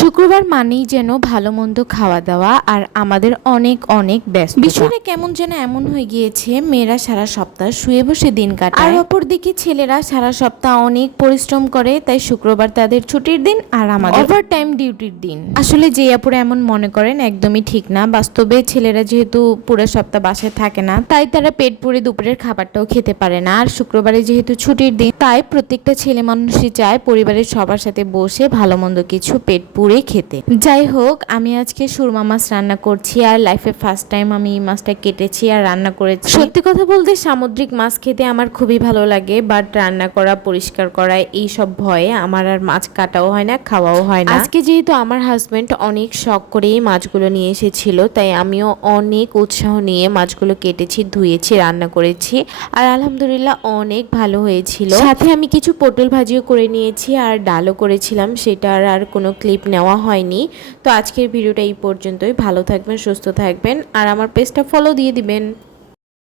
শুক্রবার মানেই যেন ভালো মন্দ খাওয়া দাওয়া আর আমাদের অনেক অনেক ব্যস্ত। বিষয়টা কেমন যেন এমন হয়ে গিয়েছে, মেয়েরা সারা সপ্তাহ শুয়ে বসে দিন কাটায়, আর অপরদিকে ছেলেরা সারা সপ্তাহ অনেক পরিশ্রম করে, তাই শুক্রবার তাদের ছুটির দিন আর আমাদের ওভার টাইম ডিউটির দিন। আসলে যে আপুরা এমন মনে করেন একদমই ঠিক না। বাস্তবে ছেলেরা যেহেতু পুরো সপ্তাহ বাসায় থাকে না, তাই তারা পেট পুরে দুপুরের খাবারটাও খেতে পারে না। আর শুক্রবারে যেহেতু ছুটির দিন, তাই প্রত্যেকটা ছেলে মানুষই চায় পরিবারের সবার সাথে বসে ভালো মন্দ কিছু পেট পুরে খেতে। যাই হোক, আমি আজকে সুরমা মাছ রান্না করছি, আর লাইফে ফার্স্ট টাইম আমি এই মাছটা কেটেছি আর রান্না করেছি। সত্যি কথা বলতে সামুদ্রিক মাছ খেতে আমার খুবই ভালো লাগে, বাট রান্না করা, পরিষ্কার করা এই সব ভয়ে আমার আর মাছ কাটাও হয় না, খাওয়াও হয় না। আজকে যেহেতু আমার হাজবেন্ড অনেক শখ করে মাছগুলো নিয়ে এসেছিল, তাই আমিও অনেক উৎসাহ নিয়ে মাছগুলো কেটেছি, ধুয়েছি, রান্না করেছি, আর আলহামদুলিল্লাহ অনেক ভালো হয়েছিল। সাথে আমি কিছু পটল ভাজিও করে নিয়েছি আর ডালও করেছিলাম, সেটার আর কোনো ক্লিপ নেওয়া হয়নি। তো আজকের ভিডিওটা এই পর্যন্তই। ভালো থাকবেন, সুস্থ থাকবেন, আর আমার পেজটা ফলো দিয়ে দিবেন।